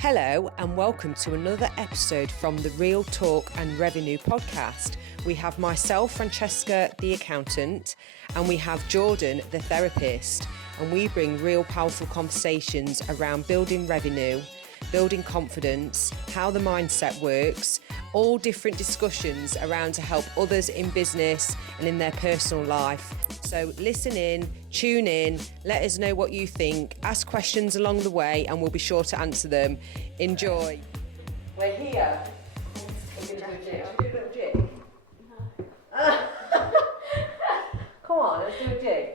Hello and welcome to another episode from the Real Talk and Revenue podcast. We have myself, Francesca, the accountant, and we have Jordan, the therapist, and we bring real powerful conversations around building revenue, building confidence, how the mindset works, all different discussions around to help others in business and in their personal life. So listen in, tune in, let us know what you think, ask questions along the way and we'll be sure to answer them. Enjoy. We're here. We're going to do a jig. Should we do a little jig? No. Come on, let's do a jig.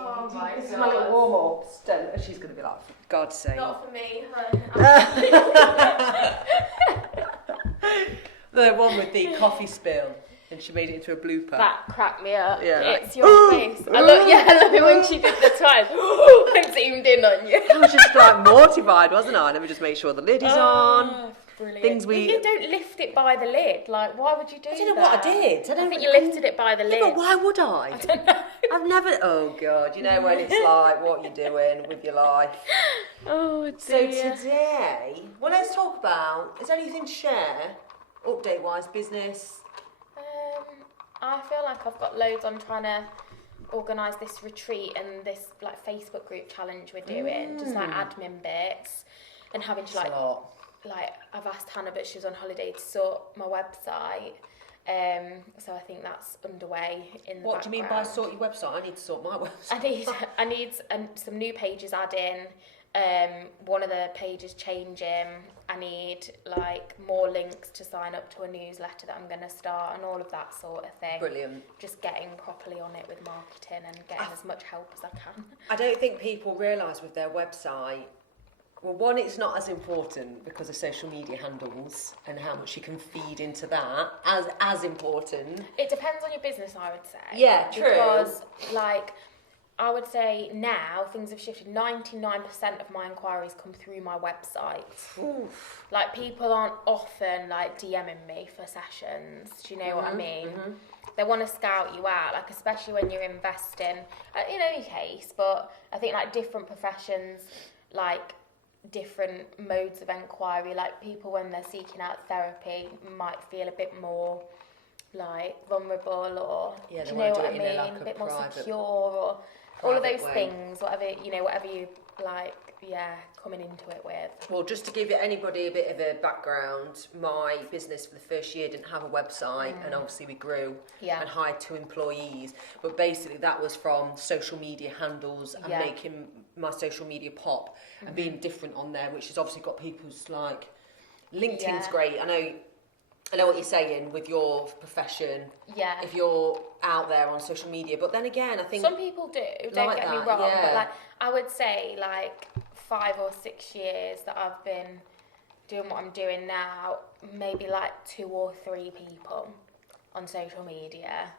Oh my This is God. my little warm-up. She's going to be like, for God's sake. Not for me, The one with the coffee spill, and she made it into a blooper. That cracked me up. Yeah, It's your face. I love it when she did the time and zoomed in on you. I was just like mortified, wasn't I? Let me just make sure the lid is on. Brilliant. Things You don't lift it by the lid. Like, why would you do that? I don't know what I did. I think you lifted it by the lid. But why would I? I don't know. I've never. Oh God, you know when it's like, what you're doing with your life. Oh So dear. today, well, let's talk about. Is there anything to share, update-wise, business? I feel like I've got loads. I'm trying to organise this retreat and this like Facebook group challenge we're doing, just like admin bits, and having to It's a lot. like I've asked Hannah, but she was on holiday, to sort my website. So I think that's underway in the What do you mean by background. sort your website? I need to sort my website. I need some new pages adding. One of the pages changing. I need like more links to sign up to a newsletter that I'm going to start and all of that sort of thing. Brilliant. Just getting properly on it with marketing and getting as much help as I can. I don't think people realise with their website, well, one, it's not as important because of social media handles and how much you can feed into that as important. It depends on your business, I would say. Yeah, true. Because like I would say now things have shifted. 99% of my inquiries come through my website. Oof. Like people aren't often like DMing me for sessions. Do you know what I mean? They want to scout you out, like especially when you're investing in any case. But I think like different professions, like different modes of inquiry, like people when they're seeking out therapy might feel a bit more like vulnerable, or Yeah, do they you know wanna do what I it in a, mean? like, A a bit more private- secure, or all of private those way. things, whatever you like, coming into it with. Well, just to give anybody a bit of a background, my business for the first year didn't have a website, and obviously we grew Yeah. and hired 2 employees. But basically, that was from social media handles and Yeah. making my social media pop and being different on there, which has obviously got people's like. LinkedIn's Yeah. great. I know what you're saying with your profession. Yeah. If you're out there on social media, but then again, I think Some people do, don't like get me that, wrong, yeah. but like I would say like 5 or 6 years that I've been doing what I'm doing now, maybe like 2 or 3 people on social media.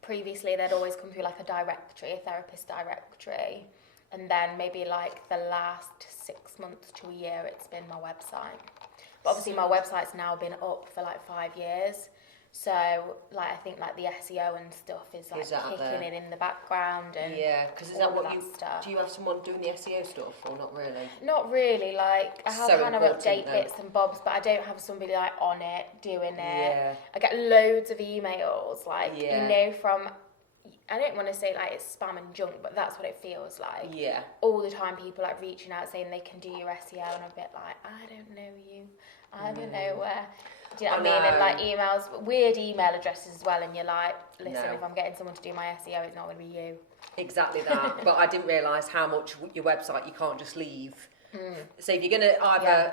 Previously they'd always come through like a directory, a therapist directory, and then maybe like the last 6 months to a year it's been my website. But obviously my website's now been up for like 5 years. So like I think like the SEO and stuff is like out kicking there. in the background, and yeah, because is all that of what that you stuff. do? You have someone doing the SEO stuff, or not really? Not really, like I have So kind of important, update though. bits and bobs, but I don't have somebody like on it, doing it. Yeah. I get loads of emails, like, Yeah. from, I don't want to say like it's spam and junk, but that's what it feels like. Yeah. All the time people like reaching out saying they can do your SEO, and I'm a bit like, I don't know you. I don't know where. Do you know what I mean? And like emails, weird email addresses as well, and you're like, listen, No. if I'm getting someone to do my SEO, it's not going to be you. Exactly that. But I didn't realise how much your website you can't just leave. So if you're going to either,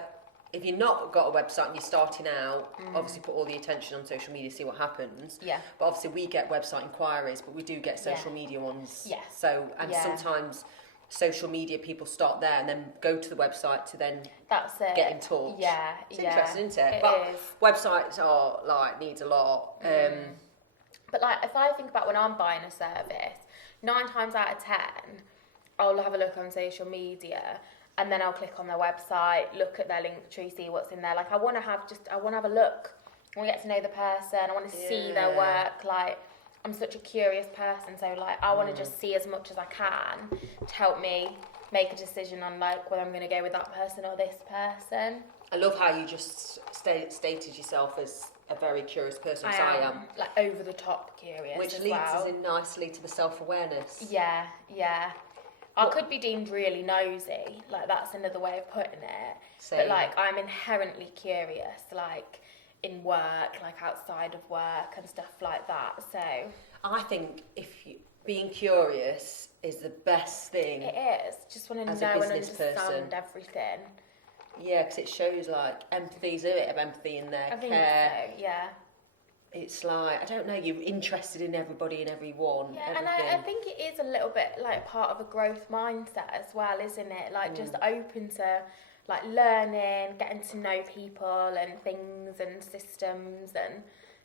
if you've not got a website and you're starting out, obviously put all the attention on social media, see what happens. Yeah. But obviously we get website inquiries, but we do get social media ones. Yeah. So, and Yeah. sometimes social media people start there and then go to the website to then That's it. get in touch. Yeah, It's interesting, isn't it? It But is. websites are like, needs a lot. But like, if I think about when I'm buying a service, 9 times out of 10, I'll have a look on social media, and then I'll click on their website, look at their link tree, see what's in there. Like, I want to have a look. I want to get to know the person. I want to see their Yeah. work. Like, I'm such a curious person, so like I want to just see as much as I can to help me make a decision on like whether I'm going to go with that person or this person. I love how you just stated yourself as a very curious person, because I am. Like over the top curious. Which as leads well. us in nicely to the self-awareness. Yeah. I could be deemed really nosy, like that's another way of putting it. Same. But like I'm inherently curious, like in work, like outside of work and stuff like that. So I think being curious is the best thing. it is. Just want to as know a and business understand person. everything. Yeah, because it shows like empathy's a bit of empathy in there. I think care. so. Yeah. It's like, I don't know, you're interested in everybody and everyone. Yeah, and I think it is a little bit like part of a growth mindset as well, isn't it? Like just open to like learning, getting to know people and things and systems and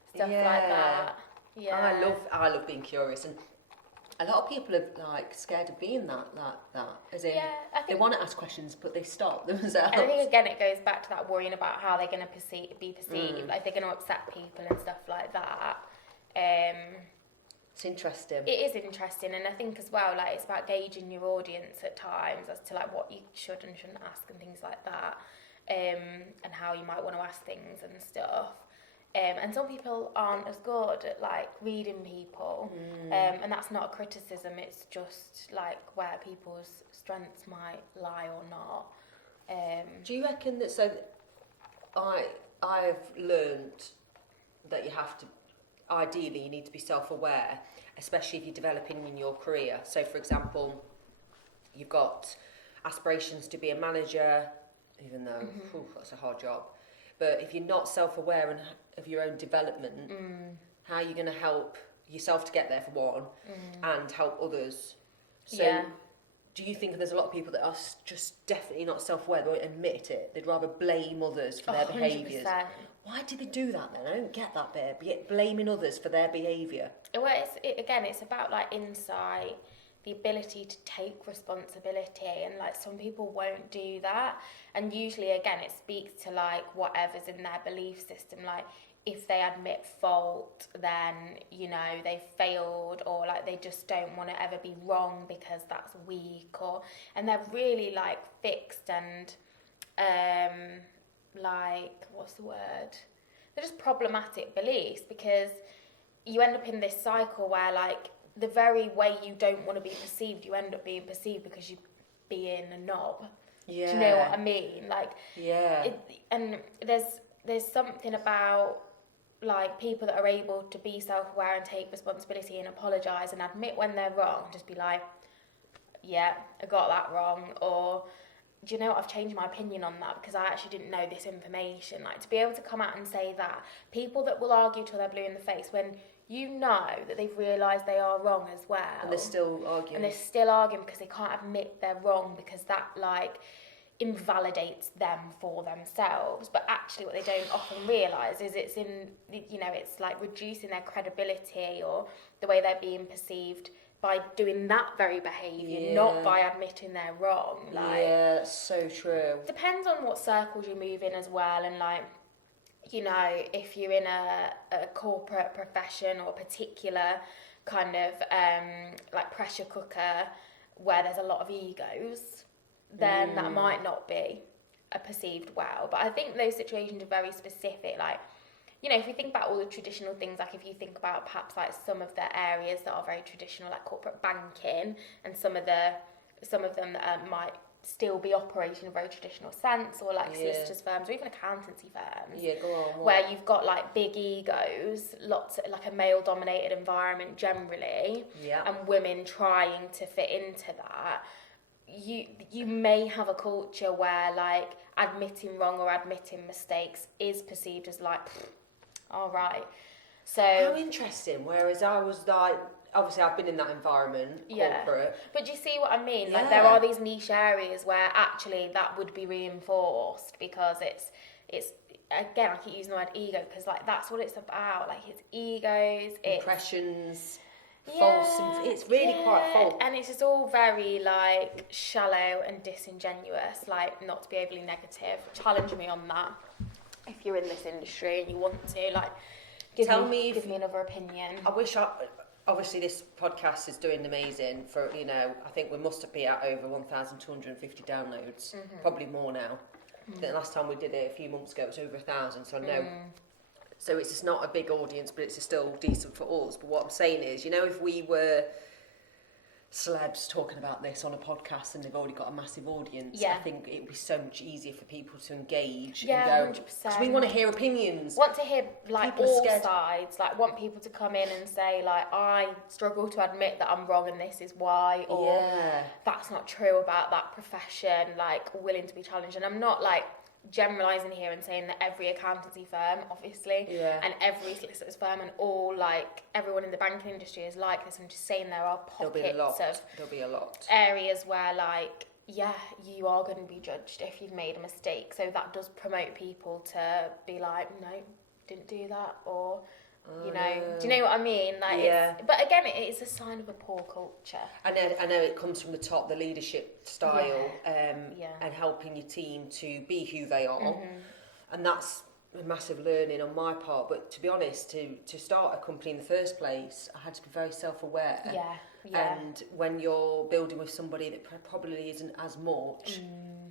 stuff like that. Yeah. I love being curious, and a lot of people are like scared of being that. As in, I think they want to ask questions, but they stop themselves. And I think again it goes back to that worrying about how they're going to be perceived, like they're going to upset people and stuff like that. It's interesting. It is interesting, and I think as well, like it's about gauging your audience at times as to like what you should and shouldn't ask and things like that, and how you might want to ask things and stuff. And some people aren't as good at like reading people, and that's not a criticism. It's just like where people's strengths might lie or not. Do you reckon that? So, I've learned that you have to. Ideally, you need to be self-aware, especially if you're developing in your career. So, for example, you've got aspirations to be a manager, even though that's a hard job. But if you're not self-aware of your own development, how are you going to help yourself to get there, for one, and help others? So do you think there's a lot of people that are just definitely not self-aware? They won't admit it. They'd rather blame others for their behaviours. Why do they do that then? I don't get that bit. Blaming others for their behaviour. Well, it's about like insight, the ability to take responsibility, and like some people won't do that, and usually again it speaks to like whatever's in their belief system. Like if they admit fault, then you know they've failed, or like they just don't want to ever be wrong because that's weak, and they're really like fixed and like what's the word? They're just problematic beliefs, because you end up in this cycle where like the very way you don't want to be perceived, you end up being perceived because you're being a knob. Yeah. Do you know what I mean? Like, yeah. And there's something about like people that are able to be self-aware and take responsibility and apologise and admit when they're wrong. Just be like, yeah, I got that wrong, or do you know what, I've changed my opinion on that because I actually didn't know this information. Like to be able to come out and say that. People that will argue till they're blue in the face when you know that they've realised they are wrong as well. And they're still arguing. And they're still arguing because they can't admit they're wrong, because that like invalidates them for themselves. But actually what they don't often realise is it's it's like reducing their credibility or the way they're being perceived by doing that very behaviour, not by admitting they're wrong. Like, yeah, that's so true. Depends on what circles you move in as well, and like, you know, if you're in a corporate profession or a particular kind of like pressure cooker where there's a lot of egos, then that might not be a perceived well. But I think those situations are very specific. Like, you know, if you think about all the traditional things, like if you think about perhaps like some of the areas that are very traditional, like corporate banking, and some of them that might still be operating in a very traditional sense, or like solicitors firms or even accountancy firms, go on, where you've got like big egos, lots of, like a male dominated environment generally, and women trying to fit into that. You may have a culture where like admitting wrong or admitting mistakes is perceived as like, all right. So how interesting. Whereas I was like, obviously I've been in that environment, corporate. But do you see what I mean? Like there are these niche areas where actually that would be reinforced, because it's again, I keep using the word ego because like that's what it's about. Like it's egos, impressions, false. It's really quite false. And it's just all very like shallow and disingenuous. Like, not to be overly negative. Challenge me on that if you're in this industry and you want to. Like, give me another opinion. I wish obviously this podcast is doing amazing for, you know, I think we must be at over 1,250 downloads, probably more now. The last time we did it a few months ago, it was over 1,000, so I know. So it's just not a big audience, but it's still decent for us. But what I'm saying is, you know, if we were celebs talking about this on a podcast and they've already got a massive audience, I think it would be so much easier for people to engage and go, 100%. because we want to hear opinions. Want to hear like People are all scared. sides, like want people to come in and say like, I struggle to admit that I'm wrong and this is why, or that's not true about that profession, like willing to be challenged. And I'm not like generalising here and saying that every accountancy firm, obviously, and every solicitor's firm and all, like, everyone in the banking industry is like this. I'm just saying there are pockets There'll be a lot. Areas where, like, you are going to be judged if you've made a mistake. So that does promote people to be like, no, didn't do that, or... You know, do you know what I mean? Like, but again, it's a sign of a poor culture. I know it comes from the top, the leadership style, and helping your team to be who they are, and that's a massive learning on my part. But to be honest, to start a company in the first place, I had to be very self-aware. And when you're building with somebody that probably isn't as much,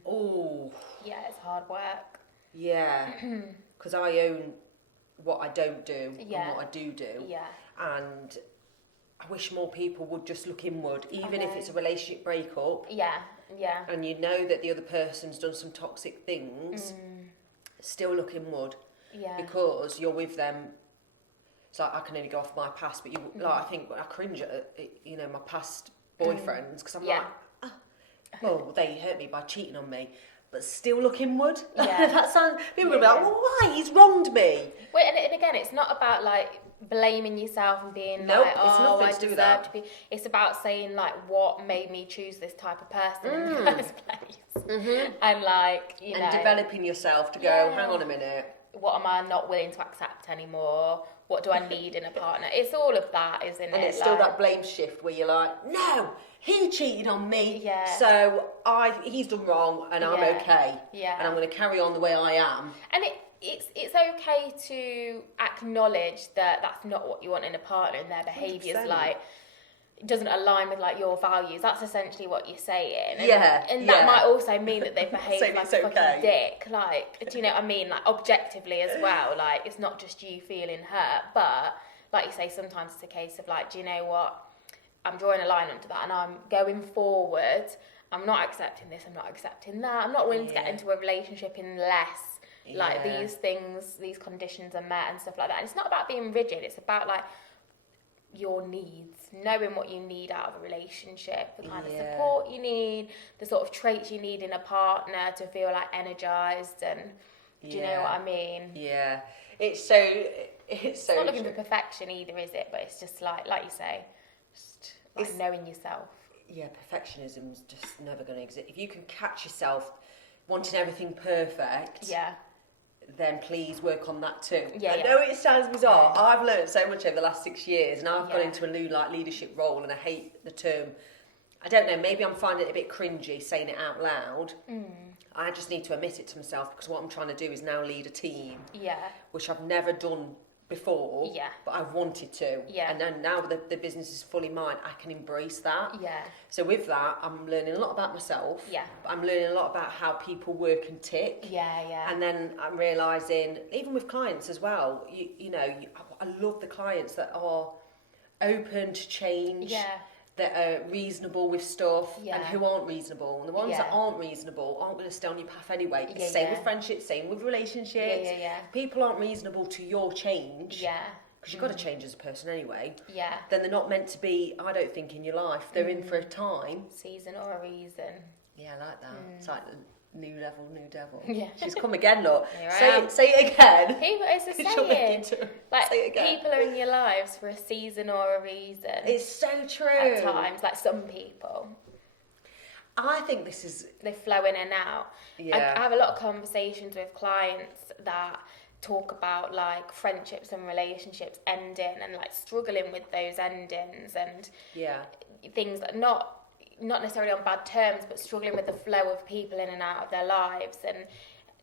it's hard work. Because I own what I don't do and what I do, and I wish more people would just look inward, even if it's a relationship breakup. And you know that the other person's done some toxic things, still look inward, because you're with them. It's like I can only go off my past, but like I think I cringe at you know, my past boyfriends, because I'm like, well, they hurt me by cheating on me. But still look inward. That sounds. People will be like, well, why? He's wronged me. Wait, and again, it's not about like blaming yourself and being like, it's nothing to do with that. It's about saying like, what made me choose this type of person in the first place, and like, you know, developing yourself to go. Hang on a minute. What am I not willing to accept anymore? What do I need in a partner? It's all of that, isn't it? And it's still that blame shift where you're like, no, he cheated on me, so he's done wrong, and I'm okay, and I'm going to carry on the way I am. And it's okay to acknowledge that that's not what you want in a partner, and their behaviours 100%. like doesn't align with like your values. That's essentially what you're saying. And, that might also mean that they behave like a fucking okay. dick. Like, do you know what I mean? Like, objectively as well. Like, it's not just you feeling hurt, but like you say, sometimes it's a case of like, do you know what? I'm drawing a line under that, and I'm going forward. I'm not accepting this. I'm not accepting that. I'm not willing to get into a relationship unless like these things, these conditions are met and stuff like that. And it's not about being rigid. It's about like your needs, knowing what you need out of a relationship, the kind of support you need, the sort of traits you need in a partner to feel like energized, and do you know what I mean? It's not looking for perfection either, is it? But it's just like you say, just like knowing yourself. Perfectionism's just never going to exist. If you can catch yourself wanting everything perfect, then please work on that too. I know it sounds bizarre. I've learned so much over the last 6 years, and I've gone into a new like leadership role, and I hate the term. I don't know, maybe I'm finding it a bit cringy saying it out loud. I just need to admit it to myself, because what I'm trying to do is now lead a team, which I've never done before, but I've wanted to. And then now the business is fully mine, I can embrace that. So with that, I'm learning a lot about myself. But I'm learning a lot about how people work and tick. And then I'm realising, even with clients as well, you know, I love the clients that are open to change. That are reasonable with stuff, and who aren't reasonable. And the ones that aren't reasonable aren't going to stay on your path anyway. Same with friendships, same with relationships. People aren't reasonable to your change. Because you've got to change as a person anyway. Then they're not meant to be, I don't think, in your life. They're in for a time. Season or a reason. I like that. It's like new level, new devil. She's come again, look. Say it again. People, it's a saying. Like, say it again. People are in your lives for a season or a reason. It's so true. At times, like some people. I think this is... They flow in and out. I have a lot of conversations with clients that talk about like friendships and relationships ending, and like struggling with those endings, and things that not necessarily on bad terms, but struggling with the flow of people in and out of their lives, and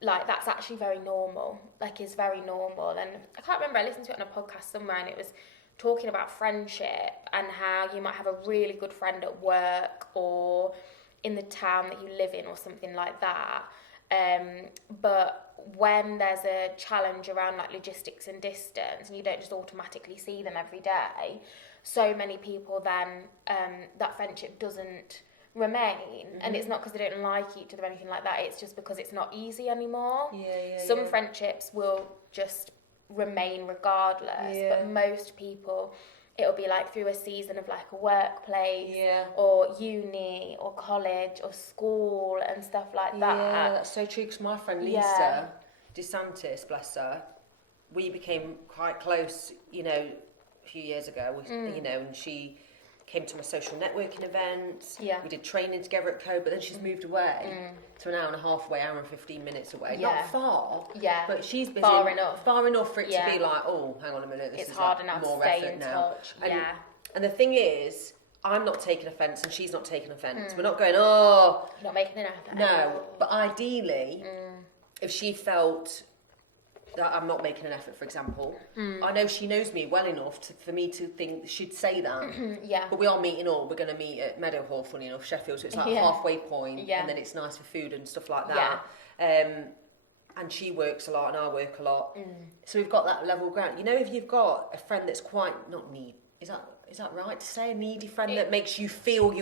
like that's actually very normal. Like, it's very normal. And I can't remember, I listened to it on a podcast somewhere, and it was talking about friendship and how you might have a really good friend at work or in the town that you live in or something like that. But when there's a challenge around like logistics and distance, and you don't just automatically see them every day, so many people then that friendship doesn't remain. And it's not because they don't like each other or anything like that, it's just because it's not easy anymore. Some friendships will just remain regardless, but most people, it'll be like through a season of like a workplace or uni or college or school and stuff like that. Yeah, that's so true, because my friend Lisa DeSantis, bless her, we became quite close, you know, a few years ago, you know, and she came to my social networking events. We did training together at Code, but then she's moved away to an hour and a half away, hour and 15 minutes away. Not far, but she's busy. Far enough for it to be like, oh, hang on a minute, this is hard like enough more to stay effort in now. touch. And the thing is, I'm not taking offence and she's not taking offence. We're not going, oh... You're not making an effort. No, but ideally, if she felt that I'm not making an effort, for example, I know she knows me well enough for me to think she'd say that. But we are meeting all. We're going to meet at Meadowhall, funny enough, Sheffield, so it's like a halfway point, and then it's nice for food and stuff like that. And she works a lot and I work a lot. So we've got that level ground. You know, if you've got a friend that's quite, not needy, is that right to say? A needy friend that makes you feel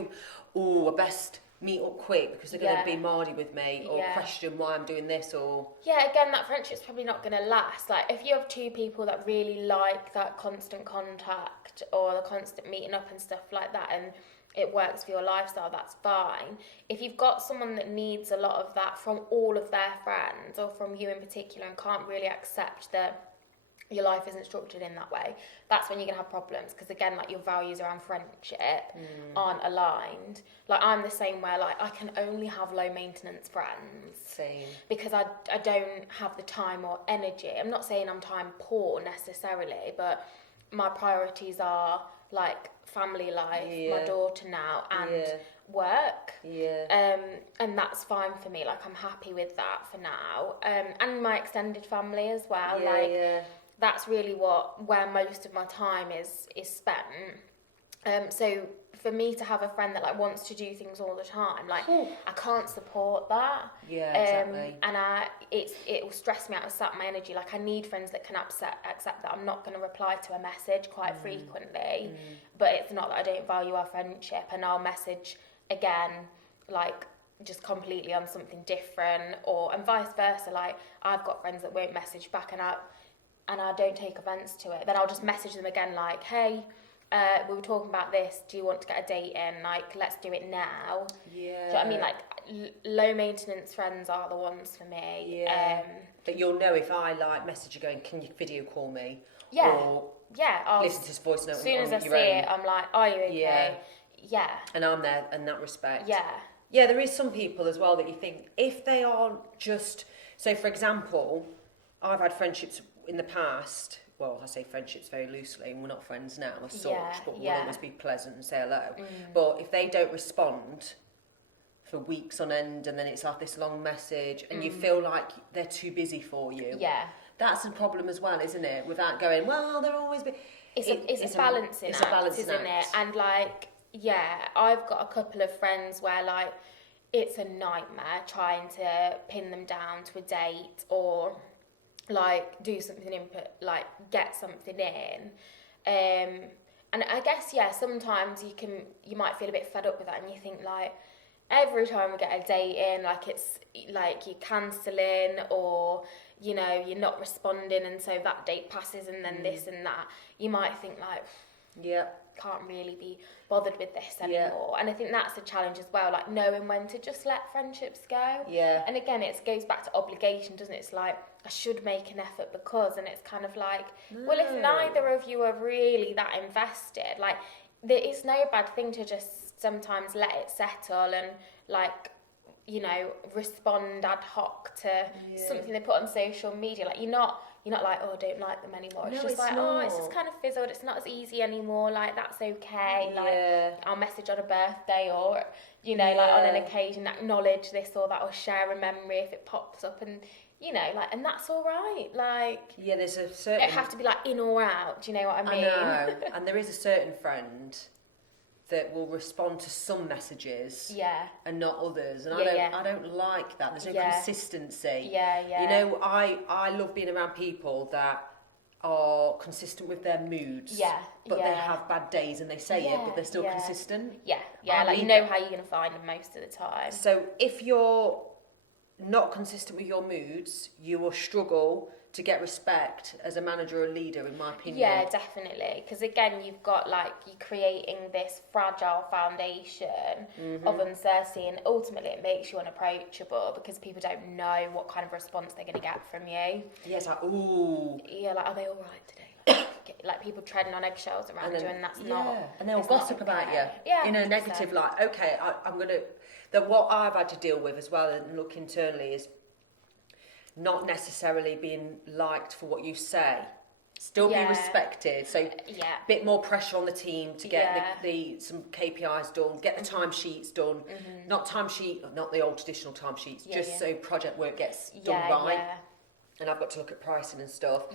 I best meet up quick because they're going to be mardy with me or question why I'm doing this or... Yeah, again, that friendship's probably not going to last. Like, if you have two people that really like that constant contact or the constant meeting up and stuff like that, and it works for your lifestyle, that's fine. If you've got someone that needs a lot of that from all of their friends or from you in particular and can't really accept that your life isn't structured in that way, that's when you're going to have problems, because again, like, your values around friendship aren't aligned. Like, I'm the same where, like, I can only have low maintenance friends. Same. Because I don't have the time or energy. I'm not saying I'm time poor necessarily, but my priorities are like family life, my daughter now, and work. And that's fine for me. Like, I'm happy with that for now. And my extended family as well. That's really where most of my time is spent. So for me to have a friend that like wants to do things all the time, like I can't support that. Exactly. And it will stress me out and sap my energy. Like, I need friends that can accept that I'm not going to reply to a message quite frequently, but it's not that I don't value our friendship, and I'll message again, like, just completely on something different, and vice versa. Like, I've got friends that won't message back, and I don't take offence to it. Then I'll just message them again, like, hey, we were talking about this, do you want to get a date in? Like, let's do it now. Do you know what I mean? Like, low maintenance friends are the ones for me. That you'll know if I like message you going, can you video call me? Or I'll listen to his voice note. As soon as I see it, I'm like, are you okay? And I'm there in that respect. Yeah, there is some people as well that you think, if they are just... So, for example, I've had friendships in the past... Well, I say friendships very loosely, and we're not friends now as such, but we'll always be pleasant and say hello. But if they don't respond for weeks on end, and then it's like this long message, and you feel like they're too busy for you, that's a problem as well, isn't it? Without going, well, they're always... It's a balancing act, isn't it? And like, I've got a couple of friends where like it's a nightmare trying to pin them down to a date or like do something like get something in, and I guess sometimes you might feel a bit fed up with that, and you think like every time we get a date in, like it's like you're cancelling or you know you're not responding, and so that date passes and then this and that, you might think like can't really be bothered with this anymore. And I think that's a challenge as well, like knowing when to just let friendships go. And again, it goes back to obligation, doesn't it? It's like, I should make an effort because, and it's kind of like, well, if neither of you are really that invested, like it's no bad thing to just sometimes let it settle and like, you know, respond ad hoc to something they put on social media. Like you're not like, oh, I don't like them anymore. It's just like, oh, it's just kind of fizzled. It's not as easy anymore. Like, that's okay. Like, I'll message on a birthday or, you know, like on an occasion, acknowledge this or that, or share a memory if it pops up. And, you know, like, and that's all right. Like, yeah, there's a certain. it have to be like in or out. Do you know what I mean? I know, and there is a certain friend that will respond to some messages, and not others, and I don't like that. There's no consistency. You know, I love being around people that are consistent with their moods, but they have bad days and they say it, but they're still consistent. Like, you know how you're going to find them most of the time. So if you're not consistent with your moods, you will struggle to get respect as a manager or leader, in my opinion. Yeah, definitely. Because again, you've got like, you're creating this fragile foundation of uncertainty, and ultimately it makes you unapproachable because people don't know what kind of response they're going to get from you. Yeah, it's like, ooh. Yeah, like, are they all right today? Like people treading on eggshells around you, and that's not. And they'll gossip about you. Yeah, in a negative, like, okay, I'm going to. That what I've had to deal with as well, and look internally, is not necessarily being liked for what you say. Still be respected. So a bit more pressure on the team to get the some KPIs done, get the timesheets done. Not the old traditional timesheets, just so project work gets done right. And I've got to look at pricing and stuff.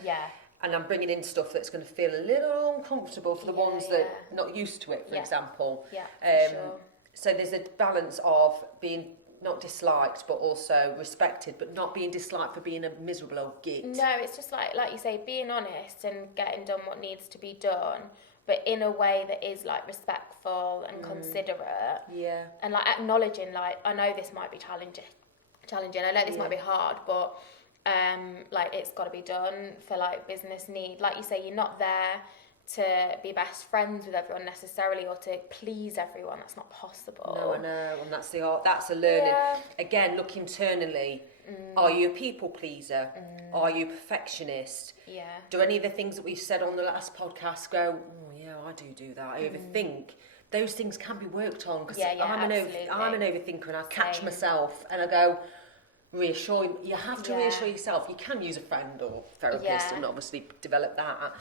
And I'm bringing in stuff that's going to feel a little uncomfortable for the ones that are not used to it, for example. Sure. So there's a balance of being not disliked, but also respected, but not being disliked for being a miserable old git. No, it's just like you say, being honest and getting done what needs to be done, but in a way that is like respectful and considerate. Yeah. And like acknowledging, like, I know this might be challenging. I know this might be hard, but like, it's got to be done for like business need. Like you say, you're not there to be best friends with everyone necessarily, or to please everyone. That's not possible. No, I know, and that's the art. That's a learning. Again, look internally. Are you a people pleaser? Are you a perfectionist? Do any of the things that we've said on the last podcast go, oh yeah, I do that. I overthink. Those things can be worked on, because I'm an overthinker, and I catch myself and I go, reassure. You have to reassure yourself. You can use a friend or therapist and obviously develop that.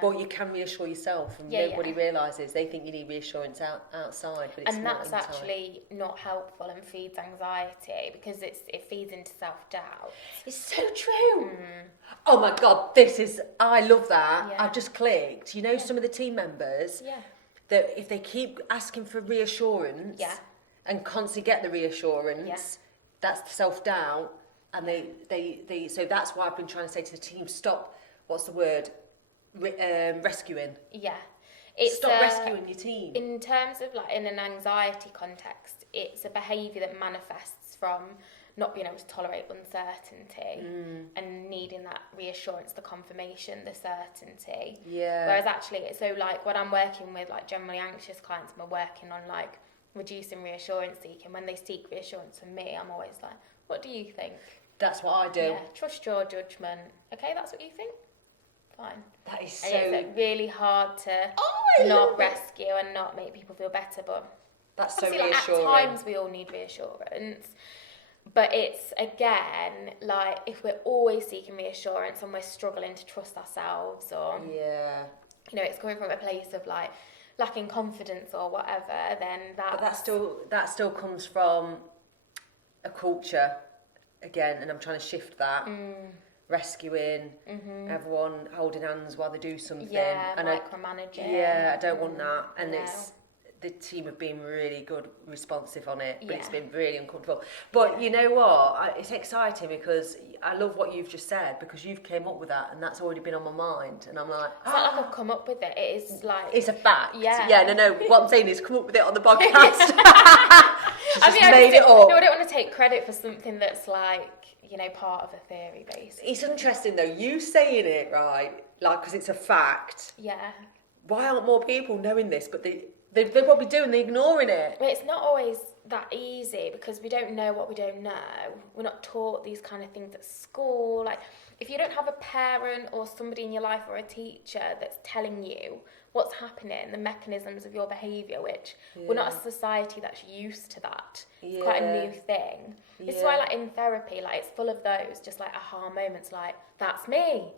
But you can reassure yourself, and nobody realises. They think you need reassurance outside, but it's not. And that's actually not helpful and feeds anxiety, because it feeds into self-doubt. It's so true. Oh my God, I love that. I've just clicked. You know, some of the team members that if they keep asking for reassurance and constantly get the reassurance, that's the self-doubt, and they so that's why I've been trying to say to the team, stop, what's the word, rescuing. Stop rescuing your team. In terms of like, in an anxiety context, it's a behaviour that manifests from not being able to tolerate uncertainty and needing that reassurance, the confirmation, the certainty. Whereas actually, so like when I'm working with like generally anxious clients, and we're working on like reducing reassurance seeking, when they seek reassurance from me, I'm always like, what do you think? That's what I do. Trust your judgment. Okay, that's what you think? Fine. That is so... And it's like really hard to not rescue and not make people feel better, but that's so reassuring. Like, at times we all need reassurance, but it's, again, like, if we're always seeking reassurance and we're struggling to trust ourselves, or you know, it's coming from a place of like lacking confidence or whatever, then that still comes from a culture again, and I'm trying to shift that. Rescuing, everyone holding hands while they do something, and micromanaging. I don't want that, and it's the team have been really good, responsive on it, but it's been really uncomfortable. But you know what? It's exciting, because I love what you've just said, because you've came up with that, and that's already been on my mind, and I'm like, it's not like I've come up with it. It is like, it's a fact. No. What I'm saying is, come up with it on the podcast. Made it up. No, I don't want to take credit for something that's like, you know, part of a theory, basically. It's interesting though, you saying it, right? Like, because it's a fact. Why aren't more people knowing this? But they're probably doing, they're ignoring it. But it's not always that easy, because we don't know what we don't know. We're not taught these kind of things at school. Like, if you don't have a parent or somebody in your life or a teacher that's telling you what's happening, the mechanisms of your behaviour, which we're not a society that's used to that. It's quite a new thing. This is why, like, in therapy, like, it's full of those just like aha moments, like, that's me,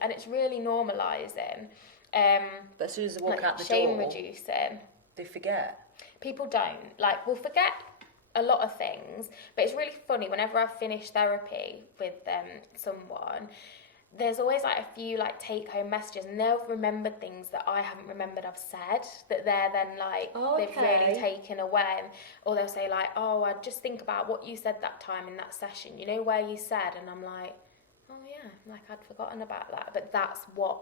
and it's really normalising. But as soon as they walk out the shame door, reducing, they forget. People don't. Like, we'll forget a lot of things. But it's really funny, whenever I've finished therapy with someone, there's always like a few like take-home messages, and they'll remember things that I haven't remembered I've said, that they're then like, they've really taken away. Or they'll say like, oh, I just think about what you said that time in that session, you know, where you said, and I'm like, oh yeah, like I'd forgotten about that. But that's what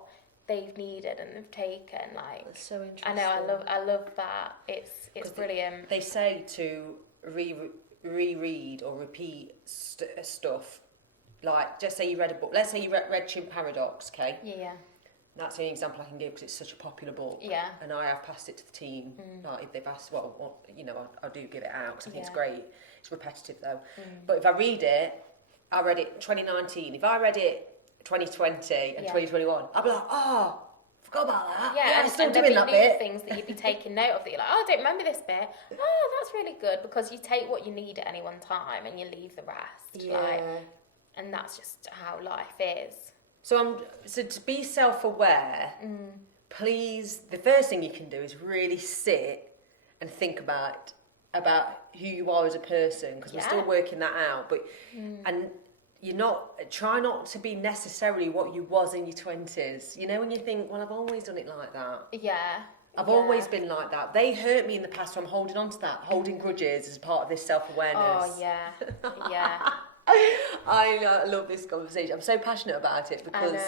they've needed and they've taken. Like, that's so interesting. I know, I love that. It's brilliant. They say to reread or repeat stuff. Like, just say you read a book. Let's say you read Chin Paradox, okay? Yeah. That's the only example I can give because it's such a popular book. Yeah. And I have passed it to the team. Like, if they've asked, well, you know, I do give it out because I think it's Yeah. great. It's repetitive though. But if I read it, I read it 2019. If I read it 2020 and 2021, I'd be like, oh, forgot about that. Yeah, I'm still and doing that bit. things that you'd be taking note of that you're like, oh, I don't remember this bit. Oh, that's really good, because you take what you need at any one time and you leave the rest. Yeah. Like, and that's just how life is. So to be self-aware, please, the first thing you can do is really sit and think about who you are as a person, because we're still working that out. But and try not to be necessarily what you was in your 20s. You know, when you think, well, I've always done it like that. Yeah. I've always been like that. They hurt me in the past, so I'm holding on to that, holding grudges as part of this self-awareness. Oh, yeah. Yeah. I love this conversation. I'm so passionate about it because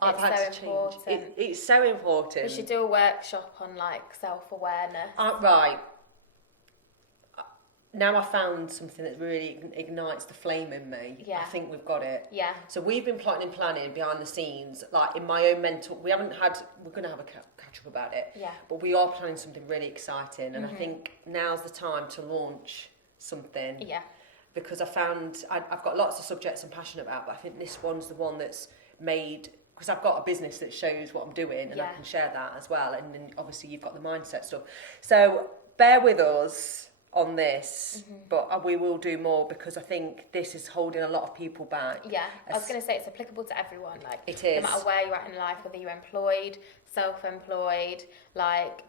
I've had to change. It's so important. We should do a workshop on like self-awareness. Right. Now I found something that really ignites the flame in me. Yeah. I think we've got it. Yeah. So we've been plotting and planning behind the scenes, like in my own mental. We're going to have a catch up about it. Yeah. But we are planning something really exciting, and I think now's the time to launch something. Yeah. Because I found I've got lots of subjects I'm passionate about, but I think this one's the one that's made, because I've got a business that shows what I'm doing, and I can share that as well. And then obviously you've got the mindset stuff. So bear with us on this, but we will do more, because I think this is holding a lot of people back. Yeah, I was going to say it's applicable to everyone. Like, it is. No matter where you're at in life, whether you're employed, self-employed, like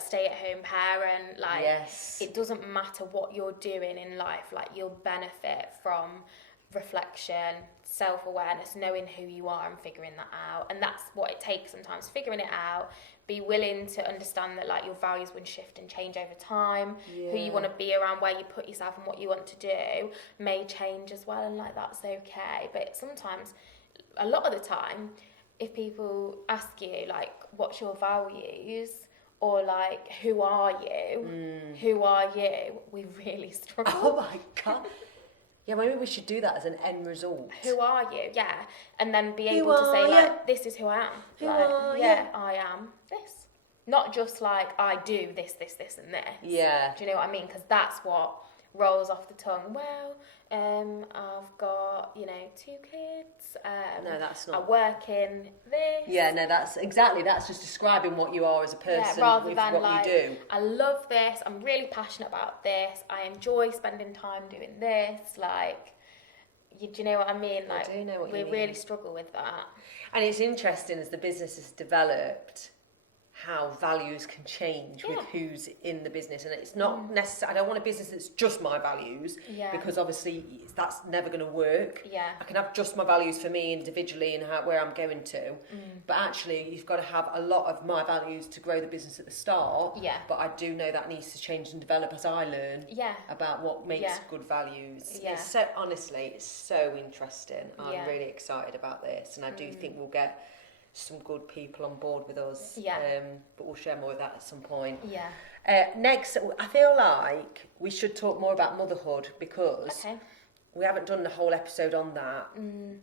stay-at-home parent, like it doesn't matter what you're doing in life. Like, you'll benefit from reflection, self-awareness, knowing who you are and figuring that out. And that's what it takes sometimes, figuring it out. Be willing to understand that like your values will shift and change over time. Who you want to be around, where you put yourself and what you want to do may change as well, and like that's okay. But sometimes, a lot of the time, if people ask you like what's your values, or like who are you, we really struggle. Oh my God. Yeah, maybe we should do that as an end result. Who are you? Yeah. And then be able to say, like, this is who I am. I am this. Not just like, I do this, this, this, and this. Yeah. Do you know what I mean? Because that's what rolls off the tongue. Well, I've got, 2 kids. No, that's not. I work in this. Yeah, no, that's just describing what you are as a person, rather with than what like, you do. I love this, I'm really passionate about this, I enjoy spending time doing this, like, do you know what I mean? Like, I do know what you mean. We really struggle with that. And it's interesting, as the business has developed, how values can change with who's in the business. And it's not necessarily, I don't want a business that's just my values, because obviously that's never going to work. I can have just my values for me individually and where I'm going to, but actually you've got to have a lot of my values to grow the business at the start. But I do know that needs to change and develop as I learn about what makes good values. It's so, honestly, it's so interesting. I'm really excited about this, and I do think we'll get some good people on board with us, but we'll share more of that at some point. Next, I feel like we should talk more about motherhood, because we haven't done the whole episode on that,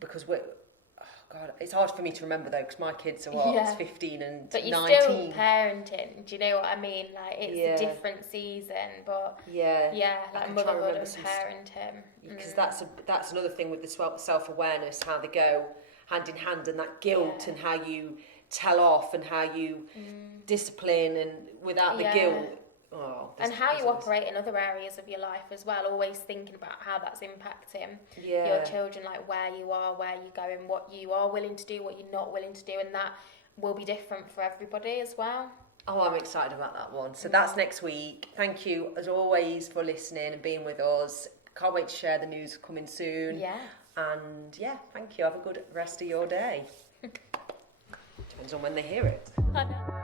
because God, it's hard for me to remember though, because my kids are 15 and but 19. But you're still parenting, do you know what I mean? Like, it's a different season, but like motherhood and parenting. Because that's another thing with the self-awareness, how they go hand in hand, and that guilt, and how you tell off, and how you discipline, and without the guilt. And how you operate in other areas of your life as well, always thinking about how that's impacting your children, like where you are, where you're going, what you are willing to do, what you're not willing to do, and that will be different for everybody as well. Oh, I'm excited about that one. So that's next week. Thank you, as always, for listening and being with us. Can't wait to share the news coming soon. Yeah. And yeah, thank you. Have a good rest of your day. Depends on when they hear it. I know.